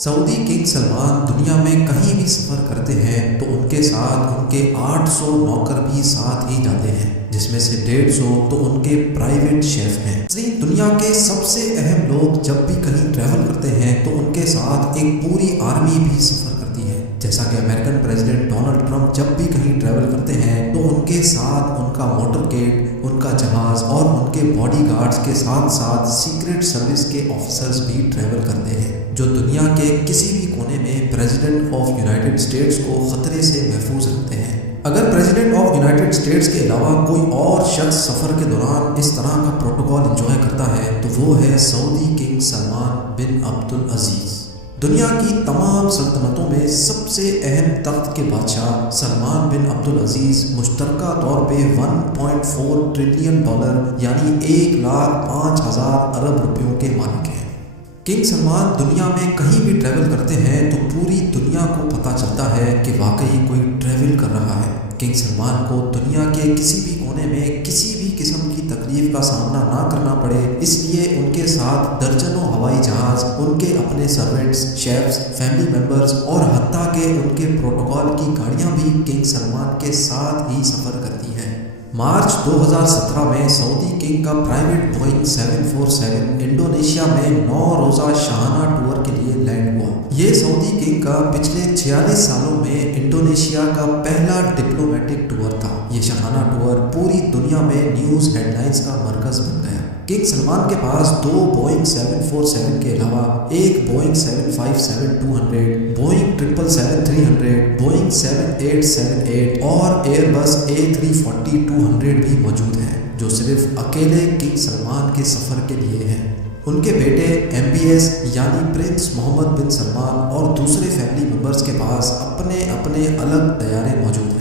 سعودی king Salman دنیا میں کہیں بھی سفر کرتے ہیں تو ان کے ساتھ ان کے 800 نوکر بھی ساتھ ہی جاتے ہیں، جس میں سے 150 تو ان کے پرائیویٹ شیف ہیں۔ دنیا کے سب سے اہم لوگ جب بھی کہیں ٹریول کرتے ہیں تو ان کے ساتھ ایک پوری آرمی بھی سفر کرتی ہے، جیسا کہ امریکن پریزیڈنٹ ڈونلڈ ٹرمپ جب بھی کہیں ٹریول کرتے ہیں تو ان کے ساتھ ان کا موٹر کیٹ، ان کا جہاز اور ان کے باڈی گارڈز کے ساتھ ساتھ سیکرٹ سروس کے آفیسرز بھی ٹریول کرتے ہیں، جو دنیا کے کسی بھی کونے میں پریزیڈنٹ آف یونائٹڈ اسٹیٹس کو خطرے سے محفوظ رکھتے ہیں۔ اگر پریزیڈنٹ آف یونائٹڈ اسٹیٹس کے علاوہ کوئی اور شخص سفر کے دوران اس طرح کا پروٹوکول انجوائے کرتا ہے تو وہ ہے سعودی کنگ سلمان بن عبدالعزیز۔ دنیا کی تمام سلطنتوں میں سب سے اہم تخت کے بادشاہ سلمان بن عبدالعزیز مشترکہ طور پہ $1.4 ٹریلین یعنی 1,05,000 ارب روپیوں کے مالک ہیں۔ کنگ سلمان دنیا میں کہیں بھی ٹریول کرتے ہیں تو پوری دنیا کو پتہ چلتا ہے کہ واقعی کوئی ٹریول کر رہا ہے۔ کنگ سلمان کو دنیا کے کسی بھی کونے میں کسی بھی قسم کی تکلیف کا سامنا نہ کرنا پڑے، اس لیے ان کے ساتھ درجنوں ہوائی جہاز، ان کے اپنے سرونٹس، شیفز، فیملی ممبرز اور حتیٰ کہ ان کے پروٹوکول کی گاڑیاں بھی کنگ سلمان کے ساتھ ہی سفر کرتی ہیں۔ مارچ 2017 میں سعودی کنگ کا پرائیویٹ بوئنگ 747 انڈونیشیا میں 9 روزہ شاہانہ ٹور کے لیے لینڈ ہوا۔ یہ سعودی کنگ کا پچھلے 46 سالوں میں انڈونیشیا کا پہلا ڈپلومیٹک ٹور تھا۔ یہ شاہانہ ٹور پوری دنیا میں نیوز ہیڈ لائنز کا مرکز بن گیا۔ کنگ سلمان کے پاس 2 بوئنگ 747 کے علاوہ ایک بوئنگ 757-200، بوئنگ 777-300، بوئنگ 7878 اور ایئر بس A340-200 بھی موجود ہیں، جو صرف اکیلے کنگ سلمان کے سفر کے لیے ہیں۔ ان کے بیٹے MBS یعنی پرنس محمد بن سلمان اور دوسرے فیملی ممبرز کے پاس اپنے اپنے الگ طیارے موجود ہیں۔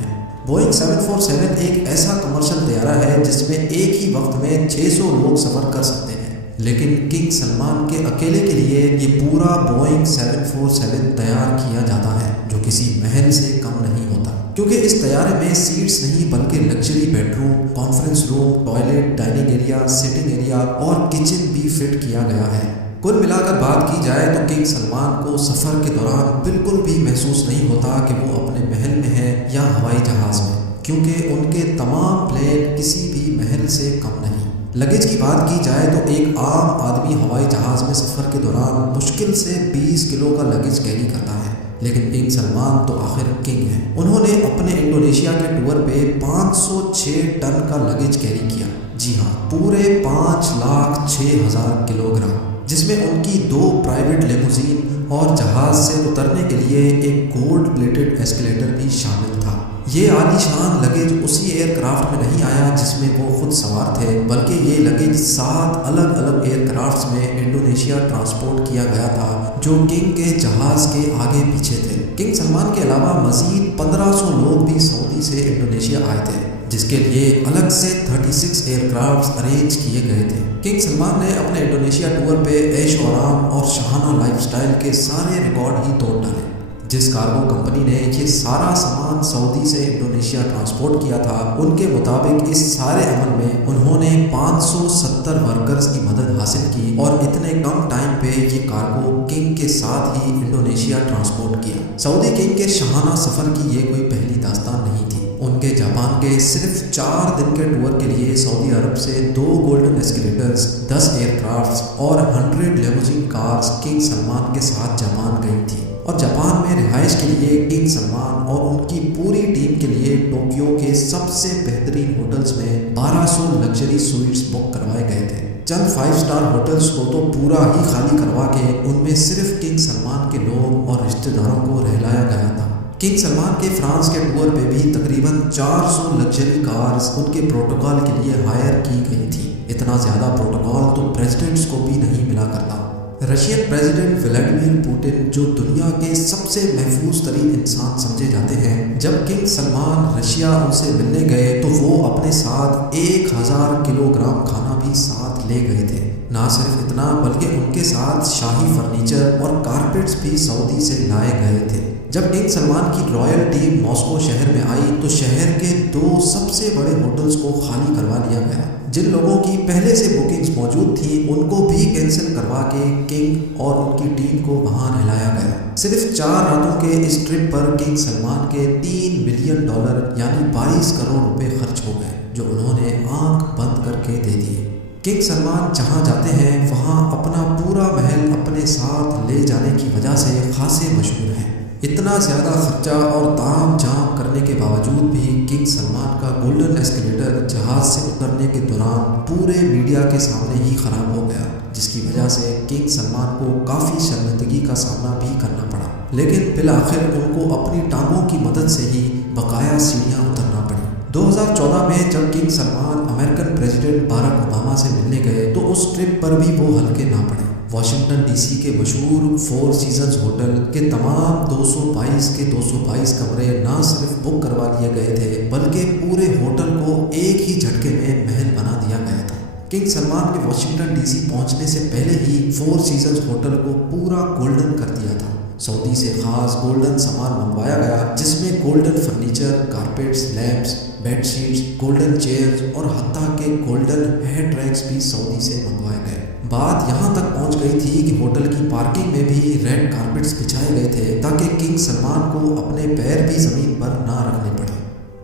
بوئنگ 747 ایک ایسا کمرشل طیارہ ہے جس میں ایک ہی وقت میں 600 لوگ سفر کر سکتے ہیں، لیکن کنگ سلمان کے اکیلے کے لیے یہ پورا بوئنگ 747 تیار کیا جاتا ہے، جو کسی محل سے کم نہیں ہوتا، کیونکہ اس طیارے میں سیٹس نہیں بلکہ luxury bedroom, conference room, toilet, dining area, sitting area اور کچن بھی فٹ کیا گیا ہے۔ کل ملا کر بات کی جائے تو کنگ سلمان کو سفر کے دوران بالکل بھی محسوس نہیں ہوتا کہ وہ اپنے محل میں ہے یا ہوائی جہاز میں، کیونکہ ان کے تمام پلین کسی بھی محل سے کم نہیں۔ لگیج کی بات کی جائے تو ایک عام آدمی ہوائی جہاز میں سفر کے دوران مشکل سے 20 کلو کا لگیج کیری کرتا ہے، لیکن کنگ سلمان تو آخر کنگ ہیں۔ انہوں نے اپنے انڈونیشیا کے ٹور پہ 506 ٹن کا لگیج کیری کیا، جی ہاں، پورے 5,06,000 کلو گرام، جس میں ان کی 2 پرائیویٹ لیموزین اور جہاز سے اترنے کے لیے ایک گولڈ پلیٹڈ ایسکیلیٹر بھی شامل تھا۔ یہ عالی شان لگیج اسی ایئر کرافٹ میں نہیں آیا جس میں وہ خود سوار تھے، بلکہ یہ لگیج 7 الگ الگ ایئر کرافٹس میں انڈونیشیا ٹرانسپورٹ کیا گیا تھا، جو کنگ کے جہاز کے آگے پیچھے تھے۔ کنگ سلمان کے علاوہ مزید 1500 لوگ بھی سعودی سے انڈونیشیا آئے تھے، جس کے لیے الگ سے 36 ایئر کرافٹس ارینج کیے گئے تھے۔ کنگ سلمان نے اپنے انڈونیشیا ٹور پہ عیش و آرام اور شاہانہ لائف سٹائل کے سارے ریکارڈ ہی توڑ ڈالے۔ جس کارگو کمپنی نے یہ سارا سامان سعودی سے انڈونیشیا ٹرانسپورٹ کیا تھا، ان کے مطابق اس سارے عمل میں انہوں نے 570 ورکرز کی مدد حاصل کی اور اتنے کم ٹائم پہ یہ کارگو کنگ کے ساتھ ہی انڈونیشیا ٹرانسپورٹ کیا۔ سعودی کنگ کے شاہانہ سفر کی یہ کوئی پہلی داستان نہیں تھی۔ ان کے جاپان کے صرف 4 دن کے ٹور کے لیے سعودی عرب سے 2 گولڈن ایسکیلیٹرز، 10 ایئر کرافٹس اور 100 لیموزین کارز کنگ سلمان کے ساتھ جاپان گئی تھی، اور جاپان میں رہائش کے لیے کنگ سلمان اور ان کی پوری ٹیم کے لیے ٹوکیو کے سب سے بہترین ہوٹلز میں 1200 لگژری سوئٹس بک کروائے گئے تھے۔ چند 5 اسٹار ہوٹلز کو تو پورا ہی خالی کروا کے ان میں صرف کنگ سلمان کے لوگ اور رشتہ داروں کو رہلایا گیا تھا۔ کنگ سلمان کے فرانس کے ٹور پہ بھی تقریباً 400 لگژری کارز ان کے پروٹوکول کے لیے ہائر کی گئی تھی۔ اتنا زیادہ پروٹوکول تو پریزیڈنٹس کو بھی نہیں ملا کرتا۔ رشین پریزیڈنٹ ولادیمیر پوٹن، جو دنیا کے سب سے محفوظ ترین انسان سمجھے جاتے ہیں، جب کنگ سلمان رشیا ان سے ملنے گئے تو وہ اپنے ساتھ 1000 کلو گرام کھانا بھی ساتھ لے گئے تھے۔ نہ صرف اتنا بلکہ ان کے ساتھ شاہی فرنیچر اور کارپیٹس بھی سعودی سے لائے گئے تھے۔ جب کنگ سلمان کی رائل ٹیم ماسکو شہر میں آئی تو شہر کے 2 سب سے بڑے ہوٹلز کو خالی کروا لیا گیا۔ جن لوگوں کی پہلے سے بکنگز موجود تھیں ان کو بھی کینسل کروا کے کنگ اور ان کی ٹیم کو وہاں رہلایا گیا۔ صرف 4 راتوں کے اس ٹرپ پر کنگ سلمان کے $3 ملین یعنی 22 کروڑ روپے خرچ ہو گئے، جو انہوں نے آنکھ بند کر کے دے دیے۔ کنگ سلمان جہاں جاتے ہیں وہاں اپنا پورا محل اپنے ساتھ لے جانے کی وجہ سے خاصے مشہور ہیں۔ اتنا زیادہ خرچہ اور تام جھام کرنے کے باوجود بھی کنگ سلمان کا گولڈن ایسکیلیٹر جہاز سے اترنے کے دوران پورے میڈیا کے سامنے ہی خراب ہو گیا، جس کی وجہ سے کنگ سلمان کو کافی شرمندگی کا سامنا بھی کرنا پڑا، لیکن بالآخر ان کو اپنی ٹانگوں کی مدد سے ہی بقایا سیڑھیاں اترنا پڑی۔ 2014 میں جب king Salman American president Barack Obama سے ملنے گئے تو اس ٹرپ پر بھی وہ ہلکے نہ پڑے۔ واشنگٹن ڈی سی کے مشہور 4 سیزنز ہوٹل کے تمام 222 کمرے نہ صرف بک کروا لیے گئے تھے بلکہ پورے ہوٹل کو ایک ہی جھٹکے میں محل بنا دیا گیا تھا۔ کنگ سلمان کے واشنگٹن ڈی سی پہنچنے سے پہلے ہی 4 سیزنز ہوٹل کو پورا گولڈن کر دیا تھا۔ سعودی سے خاص گولڈن سامان منگوایا گیا جس میں golden furniture, carpets, lamps, bed sheets, golden chairs اور حتیٰ کہ گولڈن ہیڈ ریکس بھی سعودی سے منگوائے گئے۔ بات یہاں تک پہنچ گئی تھی کہ ہوٹل کی پارکنگ میں بھی ریڈ کارپیٹس بچھائے گئے تھے تاکہ کنگ سلمان کو اپنے پیر بھی زمین پر نہ رکھنے پڑے۔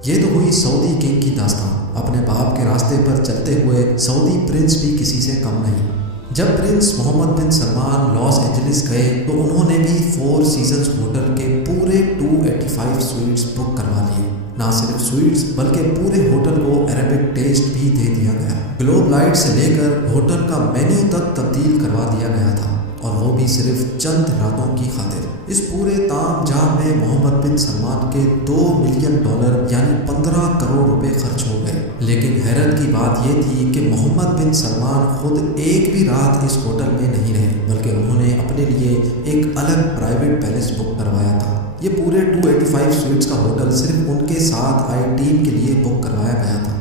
یہ تو ہوئی سعودی کنگ کی داستان۔ اپنے باپ کے راستے پر چلتے ہوئے سعودی پرنس بھی کسی سے کم نہیں۔ جب پرنس محمد بن سلمان لاس اینجلس گئے تو انہوں نے بھی 4 سیزنز ہوٹل کے پورے 285 سویٹس بک کروا لیے۔ نہ صرف سویٹس بلکہ پورے ہوٹل کو عربک ٹیسٹ بھی دے دیا گیا۔ گلوب لائٹ سے لے کر ہوٹل کا مینیو تک تبدیل کروا دیا گیا تھا، اور وہ بھی صرف چند راتوں کی خاطر۔ اس پورے تام جام میں محمد بن سلمان کے $2 ملین یعنی 15 کروڑ روپے خرچ ہو گئے۔ لیکن حیرت کی بات یہ تھی کہ محمد بن سلمان خود ایک بھی رات اس ہوٹل میں نہیں رہے، بلکہ انہوں نے اپنے لیے ایک الگ پرائیویٹ پیلس بک کروایا تھا۔ یہ پورے 285 سویٹس کا ہوٹل صرف ان کے ساتھ آئی ٹیم کے لیے بک کروایا گیا تھا،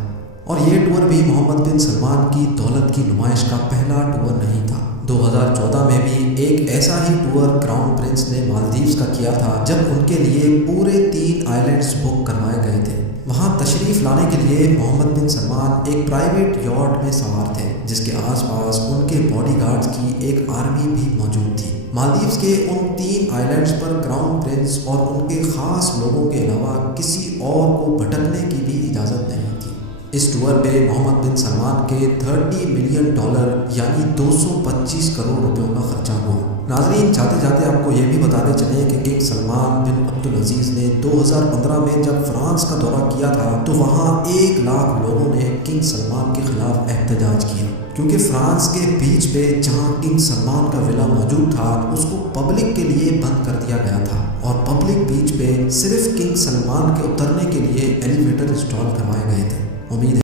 اور یہ ٹور بھی محمد بن سلمان کی دولت کی نمائش کا پہلا ٹور نہیں تھا۔ 2014 میں بھی ایک ایسا ہی ٹور کراؤن پرنس نے مالدیوز کا کیا تھا، جب ان کے لیے پورے 3 آئیلینڈز بک کروائے گئے تھے۔ وہاں تشریف لانے کے لیے محمد بن سلمان ایک پرائیویٹ یاٹ میں سوار تھے جس کے آس پاس ان کے باڈی گارڈز کی ایک آرمی بھی موجود تھی۔ مالدیوز کے ان 3 آئیلینڈز پر کراؤن پرنس اور ان کے خاص لوگوں کے علاوہ کسی اور کو بھٹکنے کی بھی اجازت نہیں تھی۔ اس ٹور پہ محمد بن سلمان کے $30 ملین یعنی 225 کروڑ روپیوں کا خرچہ ہوا۔ ناظرین، جاتے جاتے آپ کو یہ بھی بتاتے چلیں کہ کنگ سلمان بن عبدالعزیز نے 2015 میں جب فرانس کا دورہ کیا تھا تو وہاں 1 لاکھ لوگوں نے کنگ سلمان کے خلاف احتجاج کیا، کیونکہ فرانس کے بیچ پہ جہاں کنگ سلمان کا ولا موجود تھا اس کو پبلک کے لیے بند کر دیا گیا تھا، اور پبلک بیچ پہ صرف کنگ سلمان کے اترنے کے لیے ایلیویٹر انسٹال کروائے گئے تھے۔ امید ہے